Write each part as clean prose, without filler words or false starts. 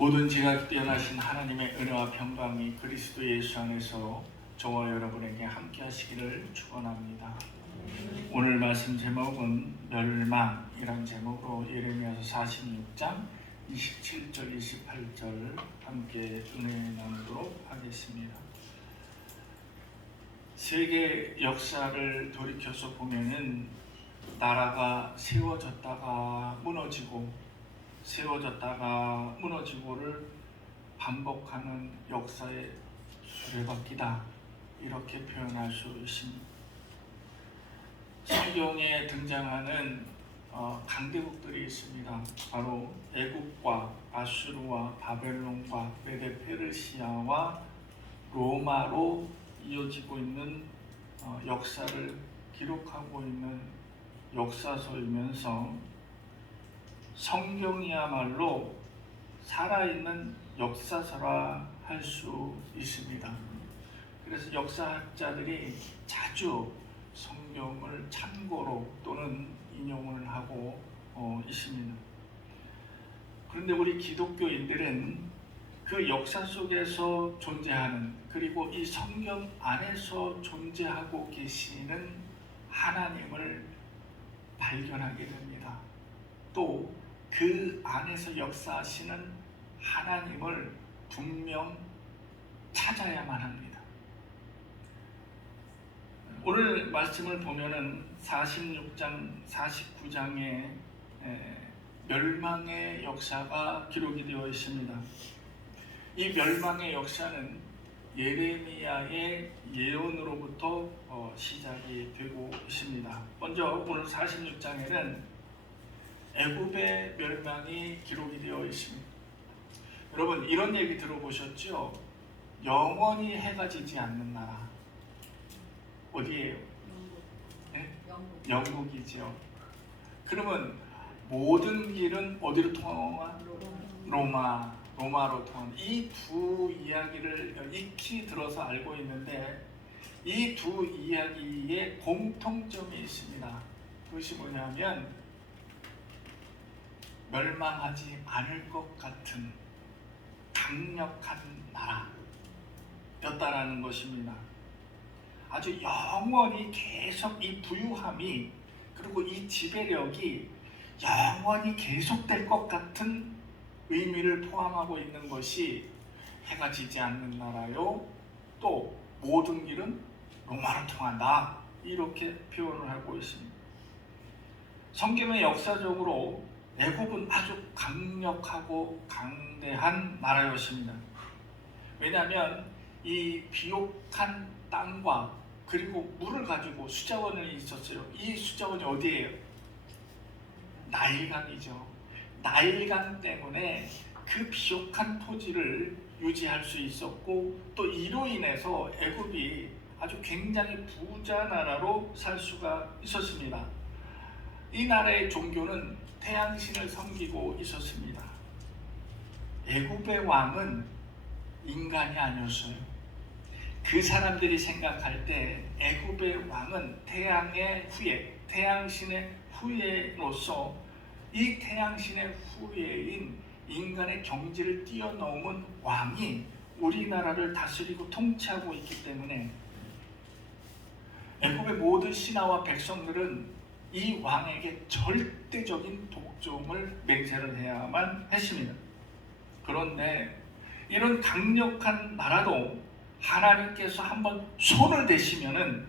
모든 지각이 뛰어나신 하나님의 은혜와 평강이 그리스도 예수 안에서 저와 여러분에게 함께 하시기를 축원합니다. 오늘 말씀 제목은 멸망이란 제목으로 예레미야서 46장 27절 28절 함께 은혜 나누도록 하겠습니다. 세계 역사를 돌이켜서 보면은 나라가 세워졌다가 무너지고를 반복하는 역사의 수레바퀴다, 이렇게 표현할 수 있습니다. 성경에 등장하는 강대국들이 있습니다. 바로 애국과 아수르와 바벨론과 메데페르시아와 로마로 이어지고 있는 역사를 기록하고 있는 역사서이면서 성경이야말로 살아있는 역사서라 할 수 있습니다. 그래서 역사학자들이 자주 성경을 참고로 또는 인용을 하고 있습니다. 그런데 우리 기독교인들은 그 역사 속에서 존재하는, 그리고 이 성경 안에서 존재하고 계시는 하나님을 발견하게 됩니다. 또 그 안에서 역사하시는 하나님을 분명 찾아야만 합니다. 오늘 말씀을 보면은 46장, 49장에 멸망의 역사가 기록이 되어 있습니다. 이 멸망의 역사는 예레미야의 예언으로부터 시작이 되고 있습니다. 먼저 오늘 46장에는 애굽의 멸망이 기록이 되어 있습니다. 여러분, 이런 얘기 들어보셨죠? 영원히 해가 지지 않는 나라. 어디예요? 네? 영국이죠. 그러면 모든 길은 어디로 통하나? 로마로 통한. 이 두 이야기를 익히 들어서 알고 있는데 이 두 이야기에 공통점이 있습니다. 그것이 뭐냐면 멸망하지 않을 것 같은 강력한 나라였다라는 것입니다. 아주 영원히 계속 이 부유함이, 그리고 이 지배력이 영원히 계속될 것 같은 의미를 포함하고 있는 것이 해가 지지 않는 나라요, 또 모든 길은 로마로 통한다, 이렇게 표현을 하고 있습니다. 성경의 역사적으로 애굽은 아주 강력하고 강대한 나라였습니다. 왜냐하면 이 비옥한 땅과 그리고 물을 가지고 수자원이 있었어요. 이 수자원이 어디예요? 나일강이죠. 나일강 때문에 그 비옥한 토지를 유지할 수 있었고, 또 이로 인해서 애굽이 아주 굉장히 부자 나라로 살 수가 있었습니다. 이 나라의 종교는 태양신을 섬기고 있었습니다. 애굽의 왕은 인간이 아니었어요. 그 사람들이 생각할 때 애굽의 왕은 태양신의 후예로서 이 태양신의 후예인 인간의 경지를 뛰어넘은 왕이 우리나라를 다스리고 통치하고 있기 때문에 애굽의 모든 신하와 백성들은 이 왕에게 절대적인 독종을 맹세를 해야만 했습니다. 그런데 이런 강력한 나라도 하나님께서 한번 손을 대시면은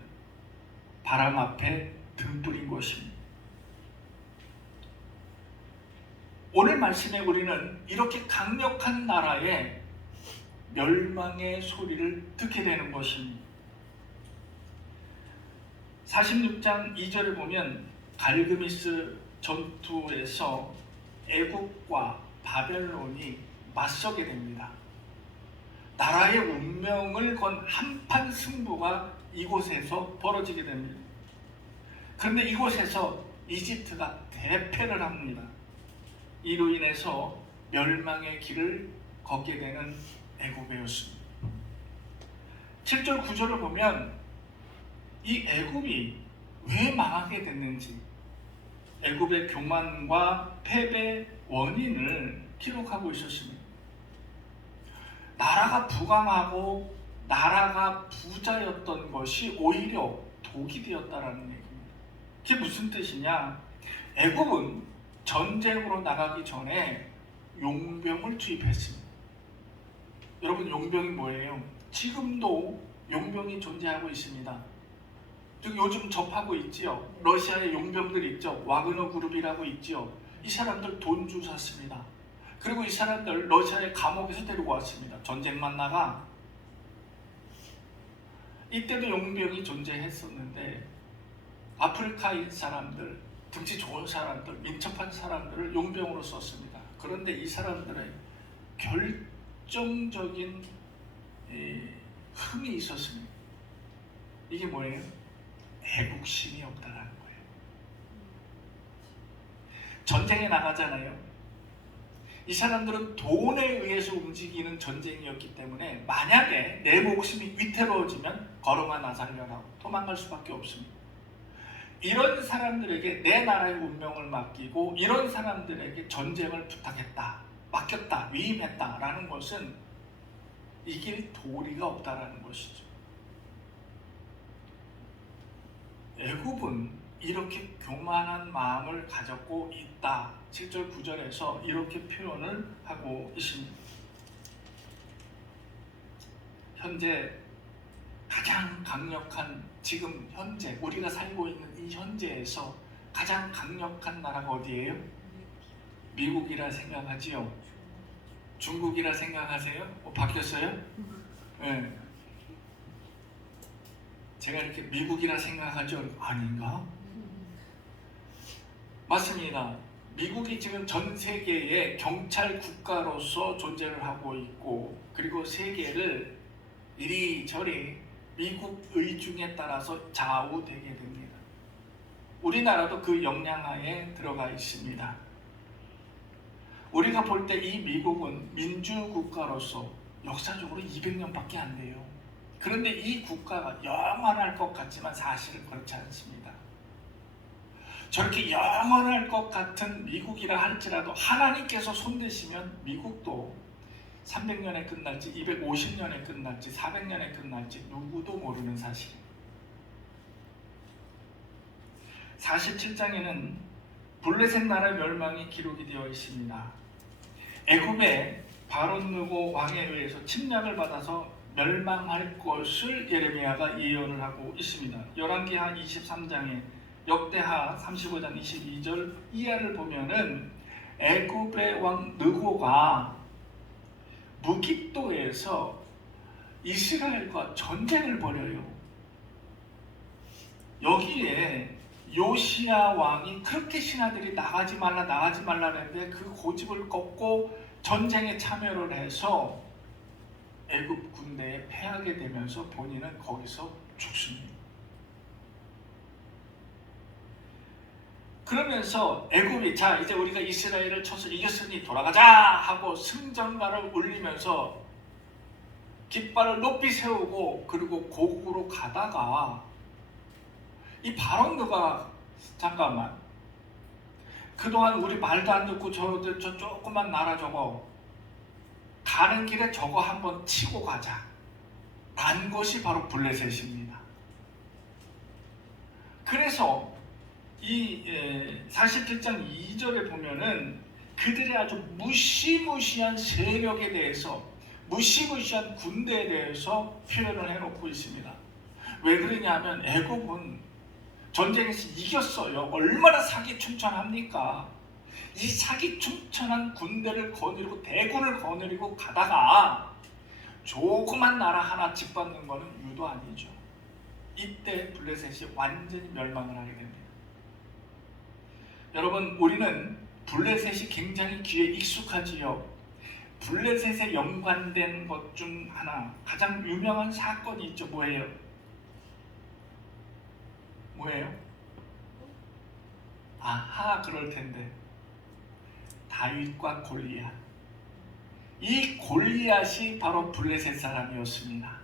바람 앞에 등불인 것입니다. 오늘 말씀에 우리는 이렇게 강력한 나라의 멸망의 소리를 듣게 되는 것입니다. 46장 2절을 보면 갈그미스 전투에서 애굽과 바벨론이 맞서게 됩니다. 나라의 운명을 건 한판 승부가 이곳에서 벌어지게 됩니다. 그런데 이곳에서 이집트가 대패를 합니다. 이로 인해서 멸망의 길을 걷게 되는 애굽이었습니다. 7절 9절을 보면 이 애굽이 왜 망하게 됐는지, 애굽의 교만과 패배 원인을 기록하고 있었습니다. 나라가 부강하고 나라가 부자였던 것이 오히려 독이 되었다라는 얘기입니다. 그게 무슨 뜻이냐? 애굽은 전쟁으로 나가기 전에 용병을 투입했습니다. 여러분, 용병이 뭐예요? 지금도 용병이 존재하고 있습니다. 요즘 접하고 있지요. 러시아의 용병들 있죠. 와그너 그룹이라고 있지요. 이 사람들 돈 주 샀습니다. 그리고 이 사람들 러시아의 감옥에서 데리고 왔습니다. 전쟁만 나가. 이때도 용병이 존재했었는데 아프리카인 사람들, 등치 좋은 사람들, 민첩한 사람들을 용병으로 썼습니다. 그런데 이 사람들의 결정적인 흠이 있었습니다. 이게 뭐예요? 애국심이 없다라는 거예요. 전쟁에 나가잖아요. 이 사람들은 돈에 의해서 움직이는 전쟁이었기 때문에 만약에 내 목숨이 위태로워지면 걸어가 나살려라고 도망갈 수밖에 없습니다. 이런 사람들에게 내 나라의 운명을 맡기고 이런 사람들에게 전쟁을 부탁했다, 맡겼다, 위임했다라는 것은 이길 도리가 없다라는 것이죠. 애굽은 이렇게 교만한 마음을 가졌고 있다. 7절 9절에서 이렇게 표현을 하고 있습니다. 현재 가장 강력한, 지금 현재 우리가 살고 있는 이 현재에서 가장 강력한 나라가 어디예요? 미국이라 생각하지요? 중국이라 생각하세요? 바뀌었어요? 네. 제가 이렇게 미국이라 생각하죠? 아닌가? 맞습니다. 미국이 지금 전 세계의 경찰 국가로서 존재를 하고 있고, 그리고 세계를 이리저리 미국 의중에 따라서 좌우되게 됩니다. 우리나라도 그 영향하에 들어가 있습니다. 우리가 볼 때 이 미국은 민주국가로서 역사적으로 200년밖에 안 돼요. 그런데 이 국가가 영원할 것 같지만 사실은 그렇지 않습니다. 저렇게 영원할 것 같은 미국이라 할지라도 하나님께서 손대시면 미국도 300년에 끝날지 250년에 끝날지 400년에 끝날지 누구도 모르는 사실입니다. 47장에는 블레셋 나라의 멸망이 기록이 되어 있습니다. 애굽의 바롯느고 왕에 의해서 침략을 받아서 멸망할 것을 예레미야가 예언을 하고 있습니다. 열왕기하 23장에 역대하 35장 22절 이하를 보면은 애굽의 왕 느고가 무깁도에서 이스라엘과 전쟁을 벌여요. 여기에 요시야 왕이 그렇게 신하들이 나가지 말라 했는데 그 고집을 꺾고 전쟁에 참여를 해서 애굽 군대에 패하게 되면서 본인은 거기서 죽습니다. 그러면서 애굽이 자 이제 우리가 이스라엘을 쳐서 이겼으니 돌아가자 하고 승전가를 울리면서 깃발을 높이 세우고 그리고 고국으로 가다가 이 바롯느가 잠깐만 그동안 우리 말도 안 듣고 저 조그만 나라 저거 가는 길에 저거 한번 치고 가자 란 것이 바로 블레셋입니다. 그래서 이 47장 2절에 보면은 그들의 아주 무시무시한 세력에 대해서 무시무시한 군대에 대해서 표현을 해놓고 있습니다. 왜 그러냐면 애굽은 전쟁에서 이겼어요. 얼마나 사기충천합니까? 이 사기충천한 군대를 거느리고 대군을 거느리고 가다가 조그만 나라 하나 짓밟는 것은 유도 아니죠. 이때 블레셋이 완전히 멸망을 하게 됩니다. 여러분, 우리는 블레셋이 굉장히 귀에 익숙하지요. 블레셋에 연관된 것 중 하나, 가장 유명한 사건이 있죠. 뭐예요? 아하, 그럴 텐데. 다윗과 골리앗. 이 골리앗이 바로 블레셋 사람이었습니다.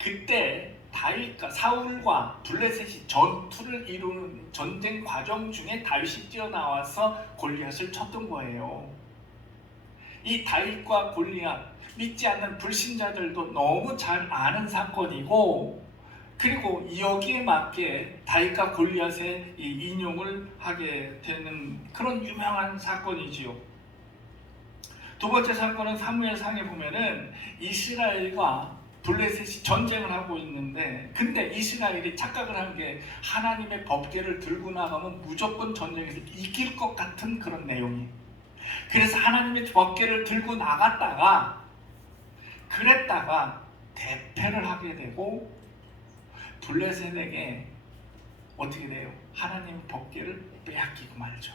그때 다윗과 사울과 블레셋이 전투를 이루는 전쟁 과정 중에 다윗이 뛰어나와서 골리앗을 쳤던 거예요. 이 다윗과 골리앗, 믿지 않는 불신자들도 너무 잘 아는 사건이고, 그리고 여기에 맞게 다윗과 골리앗의 이 인용을 하게 되는 그런 유명한 사건이지요. 두 번째 사건은 사무엘상에 보면은 이스라엘과 블레셋이 전쟁을 하고 있는데, 근데 이스라엘이 착각을 한 게 하나님의 법궤를 들고 나가면 무조건 전쟁에서 이길 것 같은 그런 내용이. 그래서 하나님의 법궤를 들고 나갔다가 그랬다가 대패를 하게 되고 블레셋에게 어떻게 돼요? 하나님의 법궤를 빼앗기고 말죠.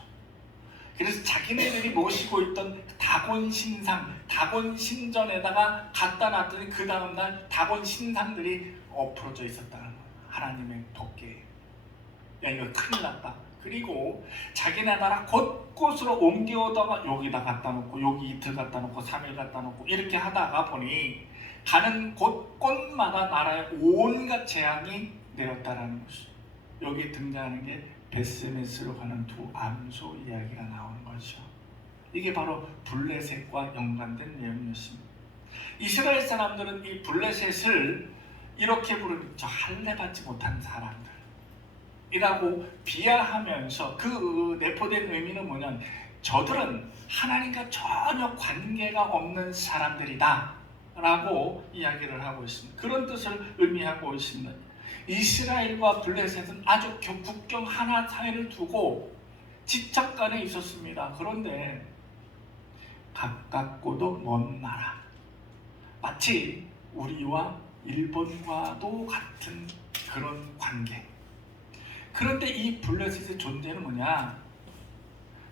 그래서 자기네들이 모시고 있던 다곤 신상, 다곤 신전에다가 갖다 놨더니 그 다음날 다곤 신상들이 엎어져 있었다는 거예요. 하나님의 법궤에. 야, 이거 큰일 났다. 그리고 자기네 나라 곳곳으로 옮겨오다가 여기다 갖다 놓고 여기 이틀 갖다 놓고 3일 갖다 놓고 이렇게 하다가 보니 가는 곳곳마다 나라에 온갖 재앙이 내렸다라는 것이죠. 여기 등장하는 게 베스메스로 가는 두 암소 이야기가 나오는 거죠. 이게 바로 블레셋과 연관된 내용이었습니다. 이스라엘 사람들은 이 블레셋을 이렇게 부르는 저 할례받지 못한 사람들이라고 비하하면서 그 내포된 의미는 뭐냐면 저들은 하나님과 전혀 관계가 없는 사람들이다 라고 이야기를 하고 있습니다. 그런 뜻을 의미하고 있습니다. 이스라엘과 블레셋은 아주 국경 하나 사이를 두고 지척간에 있었습니다. 그런데 가깝고도 먼 나라, 마치 우리와 일본과도 같은 그런 관계. 그런데 이 블레셋의 존재는 뭐냐?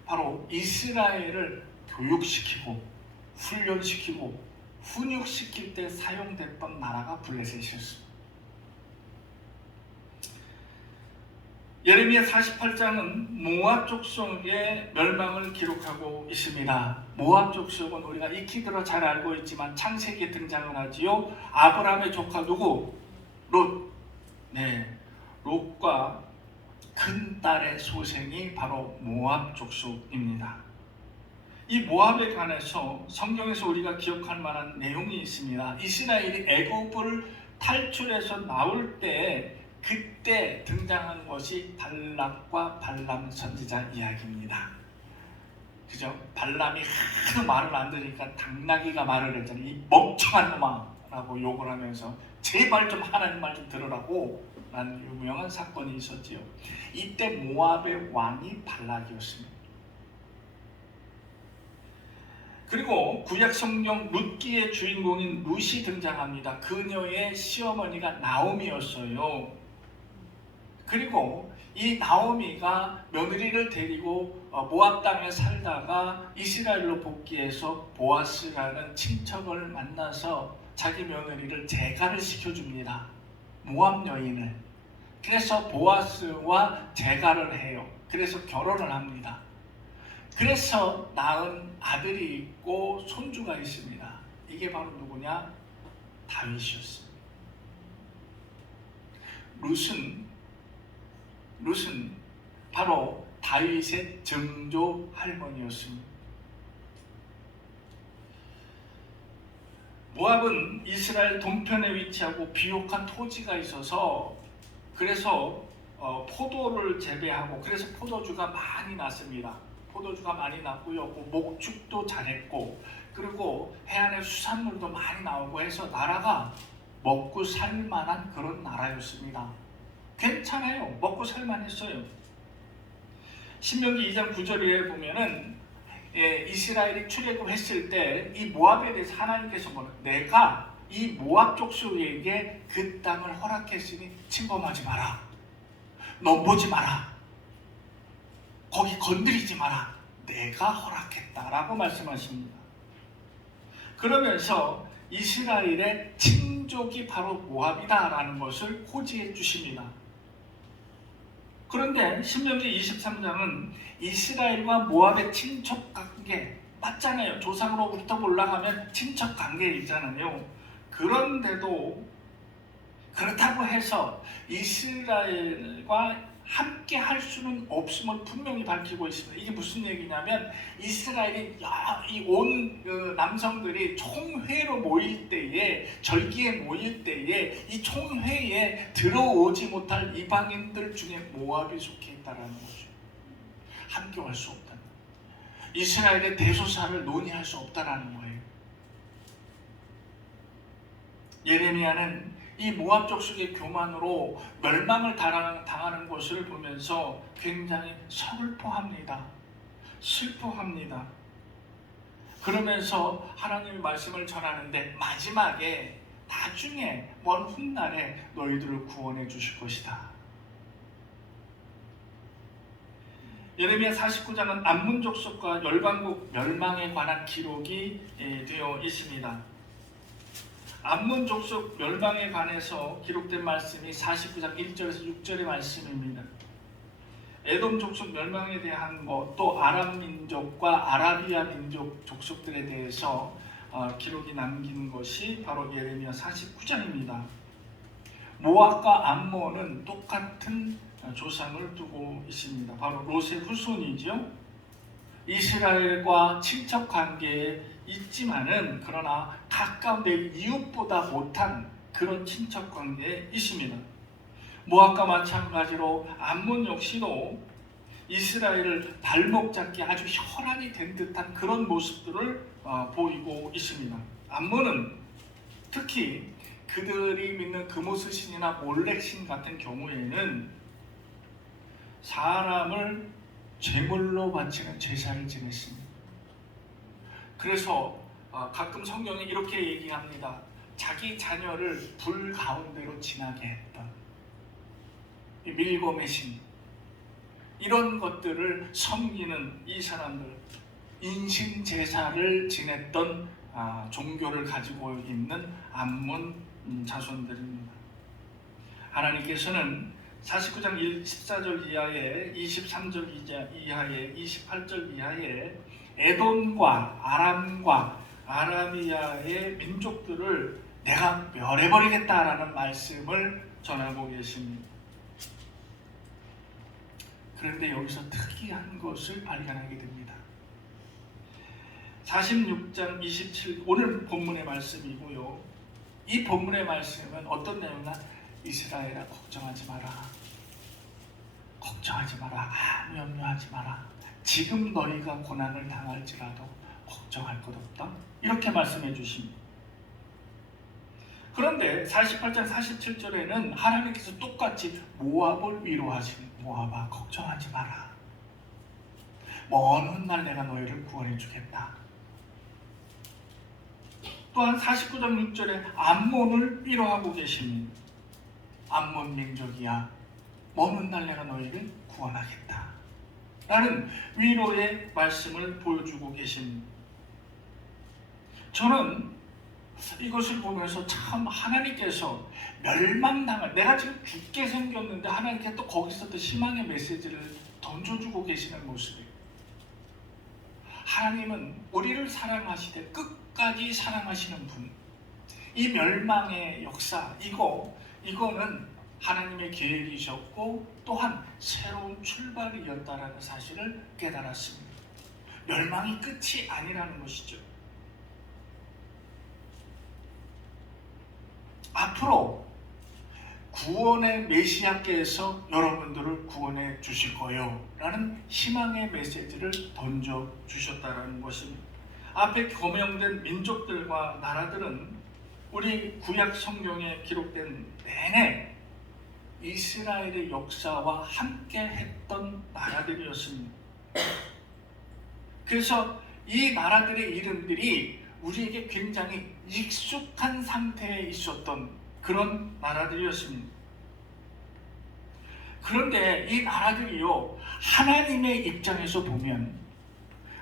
바로 이스라엘을 교육시키고 훈련시키고 훈육시킬 때 사용됐던 나라가 블레셋이었습니다. 예레미야 48장은 모압 족속의 멸망을 기록하고 있습니다. 모압 족속은 우리가 익히 들어 잘 알고 있지만 창세기에 등장을 하지요. 아브라함의 조카 누구? 롯. 네, 롯과 큰 딸의 소생이 바로 모압 족속입니다. 이 모압에 관해서 성경에서 우리가 기억할 만한 내용이 있습니다. 이스라엘이 애굽을 탈출해서 나올 때 그때 등장한 것이 발락과 발람 선지자 이야기입니다. 그죠? 발람이 하도 말을 안 들으니까 당나귀가 말을 했잖아요. 이 멍청한 놈아 라고 욕을 하면서 제발 좀 하나님 말 좀 들으라고 라는 유명한 사건이 있었지요. 이때 모압의 왕이 발락이었습니다. 그리고 구약 성경 룻기의 주인공인 룻이 등장합니다. 그녀의 시어머니가 나오미였어요. 그리고 이 나오미가 며느리를 데리고 모압 땅에 살다가 이스라엘로 복귀해서 보아스라는 친척을 만나서 자기 며느리를 재가를 시켜줍니다. 모압 여인을. 그래서 보아스와 재가를 해요. 그래서 결혼을 합니다. 그래서 낳은 아들이 있고 손주가 있습니다. 이게 바로 누구냐? 다윗이었습니다. 룻은 바로 다윗의 증조 할머니였습니다. 모압은 이스라엘 동편에 위치하고 비옥한 토지가 있어서 그래서 포도를 재배하고 그래서 포도주가 많이 났습니다. 포도주가 많이 났고요. 목축도 잘했고 그리고 해안에 수산물도 많이 나오고 해서 나라가 먹고 살만한 그런 나라였습니다. 괜찮아요. 먹고 살만했어요. 신명기 2장 9절에 보면은 이스라엘이 출애굽 했을 때 이 모압에 대해서 하나님께서 내가 이 모압 족속에게 그 땅을 허락했으니 침범하지 마라. 넘보지 마라. 거기 건드리지 마라. 내가 허락했다라고 말씀하십니다. 그러면서 이스라엘의 친족이 바로 모압이다라는 것을 호지해 주십니다. 그런데 신명기 23장은 이스라엘과 모압의 친척 관계 맞잖아요. 조상으로부터 올라가면 친척 관계 있잖아요. 그런데도 그렇다고 해서 이스라엘과 함께 할 수는 없음을 분명히 밝히고 있습니다. 이게 무슨 얘기냐면 이스라엘이 이온 남성들이 총회로 모일 때에, 절기에 모일 때에 이 총회에 들어오지 못할 이방인들 중에 모압이 속해 있다는 거죠. 함께 할 수 없다는 거예요. 이스라엘의 대소사를 논의할 수 없다는 거예요. 예레미야는 이 모압 족속의 교만으로 멸망을 당하는 것을 보면서 굉장히 슬퍼합니다. 그러면서 하나님의 말씀을 전하는데 마지막에 나중에 먼 훗날에 너희들을 구원해 주실 것이다. 예레미야 49장은 암몬 족속과 열방국 멸망에 관한 기록이 되어 있습니다. 암몬 족속 멸망에 관해서 기록된 말씀이 49장 1절에서 6절의 말씀입니다. 에돔 족속 멸망에 대한 것, 또 아람 민족과 아라비아 민족 족속들에 대해서 기록이 남긴 것이 바로 예레미야 49장입니다. 모압과 암몬은 똑같은 조상을 두고 있습니다. 바로 롯의 후손이죠. 이스라엘과 친척 관계에 있지만은 그러나 가까운 내 이웃보다 못한 그런 친척 관계에 있습니다. 모압과 마찬가지로 암몬 역시도 이스라엘을 발목 잡기 아주 혈안이 된 듯한 그런 모습들을 보이고 있습니다. 암몬은 특히 그들이 믿는 금오스신이나 몰렉신 같은 경우에는 사람을 제물로 바치는 제사를 지냈습니다. 그래서 가끔 성경에 이렇게 얘기합니다. 자기 자녀를 불 가운데로 지나게 했던 밀고매신, 이런 것들을 섬기는 이 사람들, 인신 제사를 지냈던 종교를 가지고 있는 암몬 자손들입니다. 하나님께서는 49장 14절 이하에, 23절 이하에, 28절 이하에 에돔과 아람과 아라비아의 민족들을 내가 멸해버리겠다라는 말씀을 전하고 계십니다. 그런데 여기서 특이한 것을 발견하게 됩니다. 46장 27, 오늘 본문의 말씀이고요. 이 본문의 말씀은 어떤 내용이나 이스라엘아 걱정하지 마라. 걱정하지 마라. 아무 염려하지 마라. 지금 너희가 고난을 당할지라도 걱정할 것 없다. 이렇게 말씀해 주십니다. 그런데 48장 47절에는 하나님께서 똑같이 모압을 위로하시는, 모압아 걱정하지 마라. 먼 훗날 내가 너희를 구원해 주겠다. 또한 49장 6절에 암몬을 위로하고 계십니다. 암몬 민족이야, 먼 훗날 내가 너희를 구원하겠다 라는 위로의 말씀을 보여주고 계십니다. 저는 이것을 보면서 참 하나님께서 멸망당할, 내가 지금 죽게 생겼는데 하나님께서 또 거기서 또 희망의 메시지를 던져주고 계시는 모습이에요. 하나님은 우리를 사랑하시되 끝까지 사랑하시는 분. 이 멸망의 역사, 이거는 하나님의 계획이셨고 또한 새로운 출발이었다라는 사실을 깨달았습니다. 멸망이 끝이 아니라는 것이죠. 앞으로 구원의 메시아께서 여러분들을 구원해 주실 거예요 라는 희망의 메시지를 던져주셨다는 것입니다. 앞에 거명된 민족들과 나라들은 우리 구약 성경에 기록된 내내 이스라엘의 역사와 함께 했던 나라들이었습니다. 그래서 이 나라들의 이름들이 우리에게 굉장히 익숙한 상태에 있었던 그런 나라들이었습니다. 그런데 이 나라들이요, 하나님의 입장에서 보면,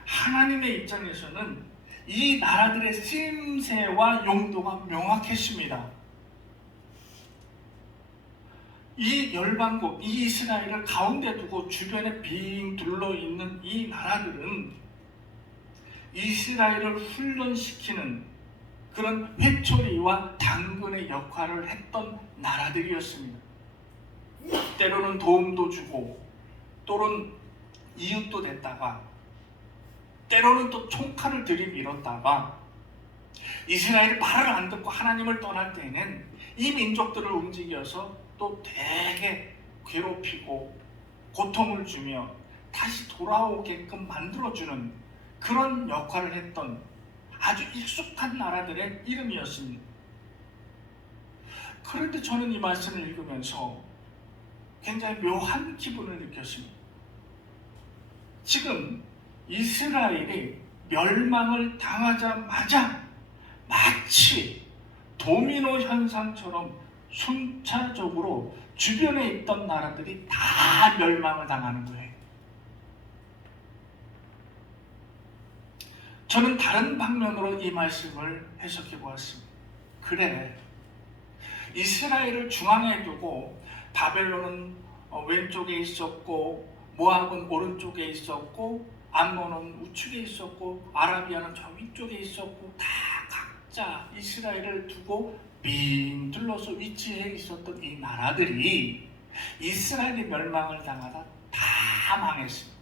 하나님의 입장에서는 이 나라들의 쓰임새와 용도가 명확했습니다. 이 열방국, 이 이스라엘을 가운데 두고 주변에 빙 둘러있는 이 나라들은 이스라엘을 훈련시키는 그런 회초리와 당근의 역할을 했던 나라들이었습니다. 때로는 도움도 주고 또는 이웃도 됐다가 때로는 또 총칼을 들이밀었다가 이스라엘이 말을 안 듣고 하나님을 떠날 때는 이 민족들을 움직여서 또 되게 괴롭히고 고통을 주며 다시 돌아오게끔 만들어주는 그런 역할을 했던 아주 익숙한 나라들의 이름이었습니다. 그런데 저는 이 말씀을 읽으면서 굉장히 묘한 기분을 느꼈습니다. 지금 이스라엘이 멸망을 당하자마자 마치 도미노 현상처럼 순차적으로 주변에 있던 나라들이 다 멸망을 당하는 거예요. 저는 다른 방면으로 이 말씀을 해석해 보았습니다. 그래, 이스라엘을 중앙에 두고 바벨론은 왼쪽에 있었고 모압은 오른쪽에 있었고 암몬은 우측에 있었고 아라비아는 저 위쪽에 있었고 다 각자 이스라엘을 두고 빙 둘러서 위치해 있었던 이 나라들이 이스라엘이 멸망을 당하다 다 망했습니다.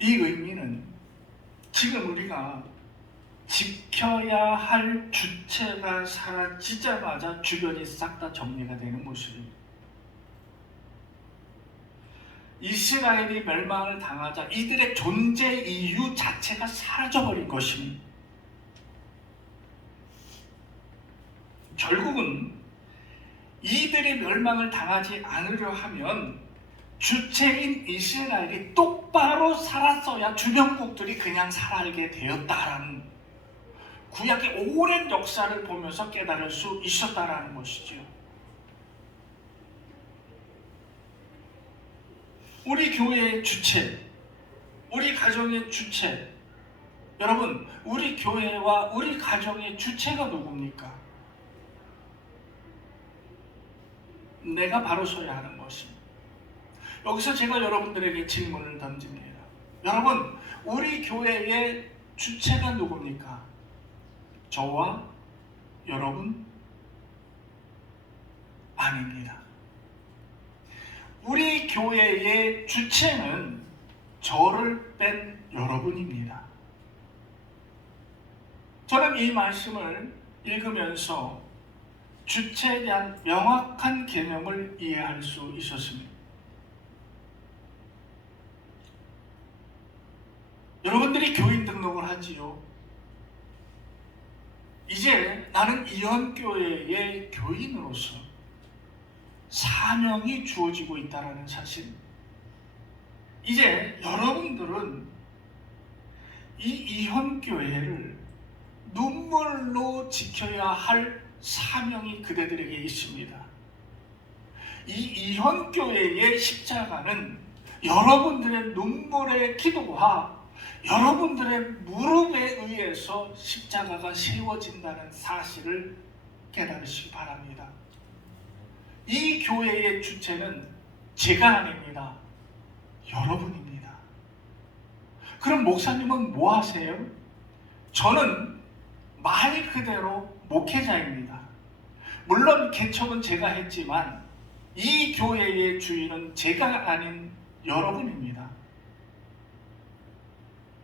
이 의미는 지금 우리가 지켜야 할 주체가 사라지자마자 주변이 싹 다 정리가 되는 모습입니다. 이스라엘이 멸망을 당하자 이들의 존재 이유 자체가 사라져버린 것입니다. 결국은 이들이 멸망을 당하지 않으려 하면 주체인 이스라엘이 똑바로 살았어야 주변국들이 그냥 살아가게 되었다라는 구약의 오랜 역사를 보면서 깨달을 수 있었다라는 것이죠. 우리 교회의 주체, 우리 가정의 주체, 여러분, 우리 교회와 우리 가정의 주체가 누굽니까? 내가 바로 서야 하는 것입니다. 여기서 제가 여러분들에게 질문을 던집니다. 여러분, 우리 교회의 주체가 누굽니까? 저와 여러분? 아닙니다. 우리 교회의 주체는 저를 뺀 여러분입니다. 저는 이 말씀을 읽으면서 주체에 대한 명확한 개념을 이해할 수 있었습니다. 여러분들이 교인 등록을 하지요. 이제 나는 이언교회의 교인으로서 사명이 주어지고 있다는 사실. 이제 여러분들은 이 이언교회를 눈물로 지켜야 할 사명이 그대들에게 있습니다. 이 이언교회의 십자가는 여러분들의 눈물의 기도와 여러분들의 무릎에 의해서 십자가가 세워진다는 사실을 깨달으시기 바랍니다. 이 교회의 주체는 제가 아닙니다. 여러분입니다. 그럼 목사님은 뭐 하세요? 저는 말 그대로 목회자입니다. 물론 개척은 제가 했지만 이 교회의 주인은 제가 아닌 여러분입니다.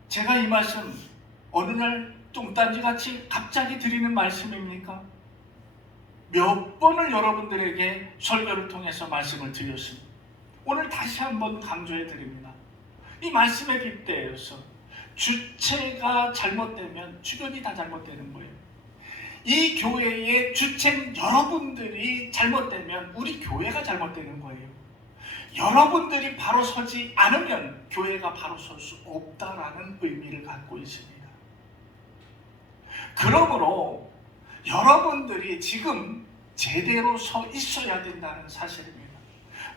제가 이 말씀 어느 날 뚱딴지같이 갑자기 드리는 말씀입니까? 몇 번을 여러분들에게 설교를 통해서 말씀을 드렸습니다. 오늘 다시 한번 강조해 드립니다. 이 말씀에 빗대어서 주체가 잘못되면 주변이 다 잘못되는 거예요. 이 교회의 주체는 여러분들이 잘못되면 우리 교회가 잘못되는 거예요. 여러분들이 바로 서지 않으면 교회가 바로 설 수 없다라는 의미를 갖고 있습니다. 그러므로 여러분들이 지금 제대로 서 있어야 된다는 사실입니다.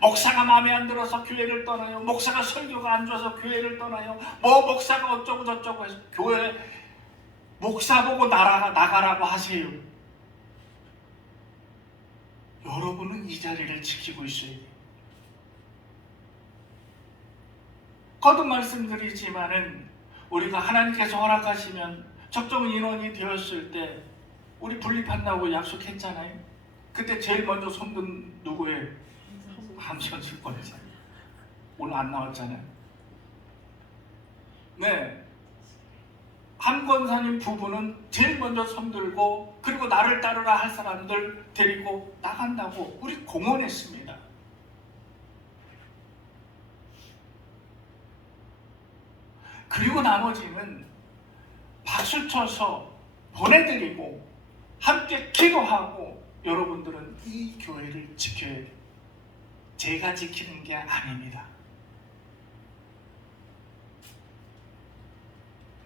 목사가 마음에 안 들어서 교회를 떠나요. 목사가 설교가 안 좋아서 교회를 떠나요. 목사가 어쩌고 저쩌고 해서 교회 목사 보고 나가라고 하세요. 여러분은 이 자리를 지키고 있어야 돼요. 거듭 말씀드리지만은 우리가 하나님께서 허락하시면 적정 인원이 되었을 때 우리 분립한다고 약속했잖아요. 그때 제일 먼저 손든 누구예요? 함선수 권사. 오늘 안 나왔잖아요. 네, 함 권사님 부부는 제일 먼저 손들고, 그리고 나를 따르라 할 사람들 데리고 나간다고 우리 공언했습니다. 그리고 나머지는 박수 쳐서 보내드리고 함께 기도하고, 여러분들은 이 교회를 지켜야 돼요. 제가 지키는 게 아닙니다.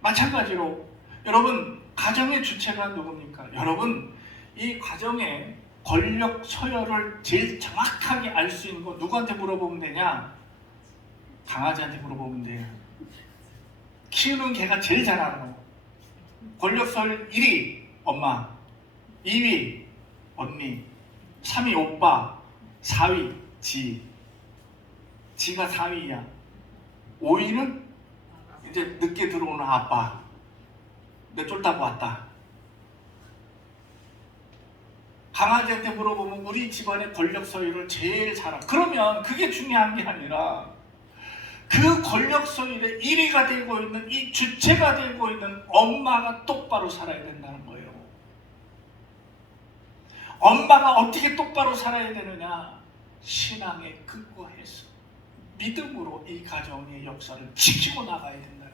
마찬가지로 여러분, 가정의 주체가 누굽니까? 여러분, 이 가정의 권력 서열을 제일 정확하게 알 수 있는 거 누구한테 물어보면 되냐? 강아지한테 물어보면 돼요. 키우는 개가 제일 잘 알아. 권력 서열 1위 엄마, 2위 언니, 3위 오빠, 4위 지가 4위야. 5위는 이제 늦게 들어오는 아빠. 내 쫄다고 왔다. 강아지한테 물어보면 우리 집안의 권력 서열을 제일 잘 알아. 그러면 그게 중요한 게 아니라 그 권력 서열의 1위가 되고 있는, 이 주체가 되고 있는 엄마가 똑바로 살아야 된다는 거예요. 엄마가 어떻게 똑바로 살아야 되느냐? 신앙에 근거해서 믿음으로 이 가정의 역사를 지키고 나가야 된다.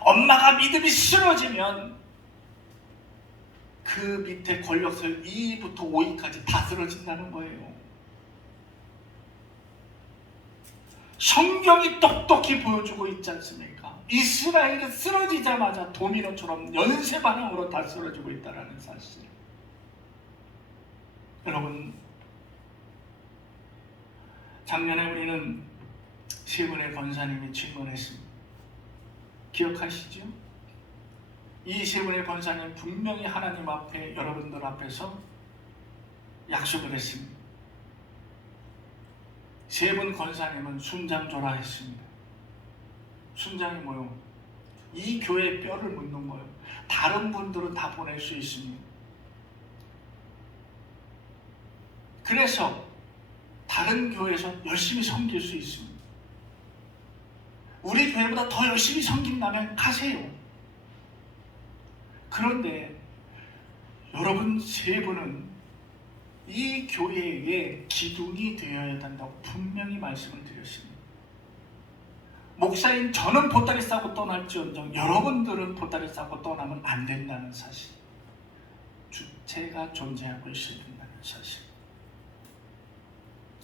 엄마가 믿음이 쓰러지면 그 밑에 권력서열 2위부터 5위까지 다 쓰러진다는 거예요. 성경이 똑똑히 보여주고 있지 않습니까? 이스라엘은 쓰러지자마자 도미노처럼 연쇄 반응으로 다 쓰러지고 있다는 사실. 여러분, 작년에 우리는 세 분의 권사님이 질문했습니다. 기억하시죠? 이 세 분의 권사님 분명히 하나님 앞에, 여러분들 앞에서 약속을 했습니다. 세 분 권사님은 순장조라 했습니다. 순장이 뭐요? 이 교회의 뼈를 묻는 거예요. 다른 분들은 다 보낼 수 있습니다. 그래서 다른 교회에서 열심히 섬길 수 있습니다. 우리 교회보다 더 열심히 섬긴다면 가세요. 그런데 여러분 세 분은 이 교회의 기둥이 되어야 된다고 분명히 말씀을 드렸습니다. 목사인 저는 보따리 싸고 떠날지언정 여러분들은 보따리 싸고 떠나면 안 된다는 사실. 주체가 존재하고 있어야 된다는 사실.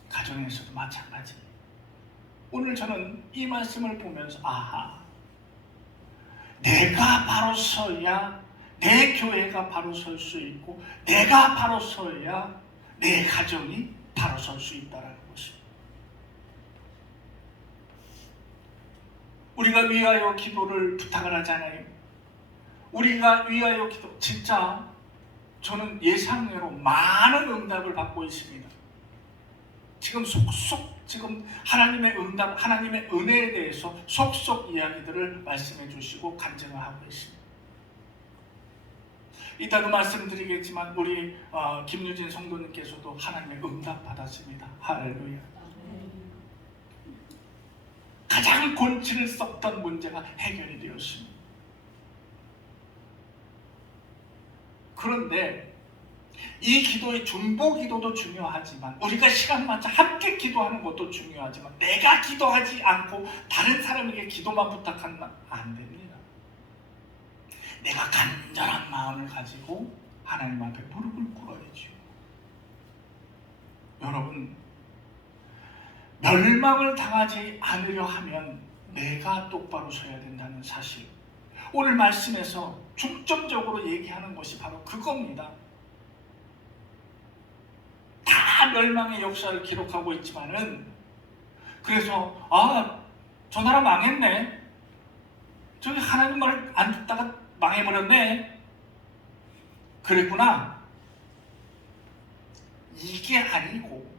가정에서도 마찬가지입니다. 오늘 저는 이 말씀을 보면서 아하, 내가 바로 서야 내 교회가 바로 설 수 있고, 내가 바로 서야 내 가정이 바로 설 수 있다는 것입니다. 우리가 위하여 기도를 부탁을 하잖아요. 우리가 위하여 기도, 진짜 저는 예상외로 많은 응답을 받고 있습니다. 지금 속속 하나님의 응답, 하나님의 은혜에 대해서 속속 이야기들을 말씀해 주시고 간증을 하고 있습니다. 이따도 말씀드리겠지만 우리 김유진 성도님께서도 하나님의 응답 받았습니다. 할렐루야. 가장 골치를 썩던 문제가 해결이 되었습니다. 그런데 이 기도의 중보 기도도 중요하지만, 우리가 시간 맞춰 함께 기도하는 것도 중요하지만, 내가 기도하지 않고 다른 사람에게 기도만 부탁하면 안 됩니다. 내가 간절한 마음을 가지고 하나님 앞에 무릎을 꿇어야죠. 여러분, 멸망을 당하지 않으려 하면 내가 똑바로 서야 된다는 사실, 오늘 말씀에서 중점적으로 얘기하는 것이 바로 그겁니다. 다 멸망의 역사를 기록하고 있지만은, 그래서 저 나라 망했네, 저기 하나님 말 안 듣다가 망해버렸네, 그랬구나, 이게 아니고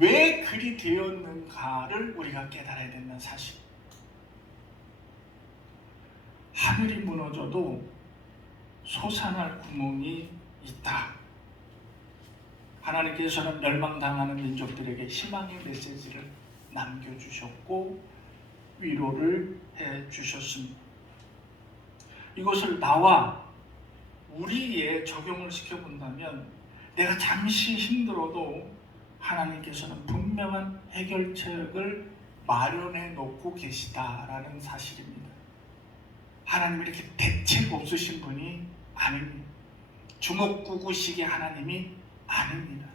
왜 그리 되었는가를 우리가 깨달아야 된다는 사실. 하늘이 무너져도 솟아날 구멍이 있다. 하나님께서는 멸망당하는 민족들에게 희망의 메시지를 남겨주셨고 위로를 해주셨습니다. 이것을 나와 우리에 적용을 시켜본다면 내가 잠시 힘들어도 하나님께서는 분명한 해결책을 마련해 놓고 계시다라는 사실입니다. 하나님이 이렇게 대책 없으신 분이 아닙니다. 주먹구구식의 하나님이 아닙니다.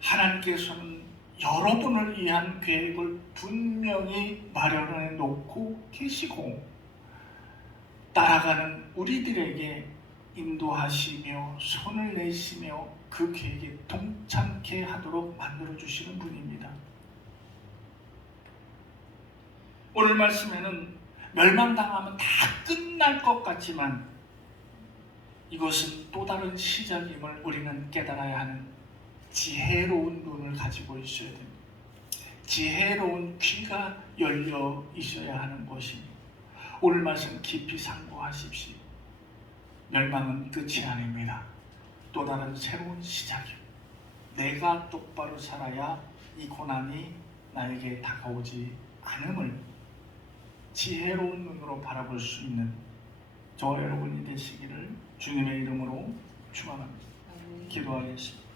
하나님께서는 여러분을 위한 계획을 분명히 마련해 놓고 계시고 따라가는 우리들에게 인도하시며 손을 내시며 그 계획에 동참케 하도록 만들어주시는 분입니다. 오늘 말씀에는 멸망당하면 다 끝날 것 같지만 이것은 또 다른 시작임을 우리는 깨달아야 하는 지혜로운 눈을 가지고 있어야 됩니다. 지혜로운 귀가 열려 있어야 하는 것입니다. 오늘 말씀 깊이 상고하십시오. 멸망은 끝이 아닙니다. 또 다른 새로운 시작입니다. 내가 똑바로 살아야 이 고난이 나에게 다가오지 않음을 지혜로운 눈으로 바라볼 수 있는 저와 여러분이 되시기를 주님의 이름으로 축원합니다. 기도하겠습니다.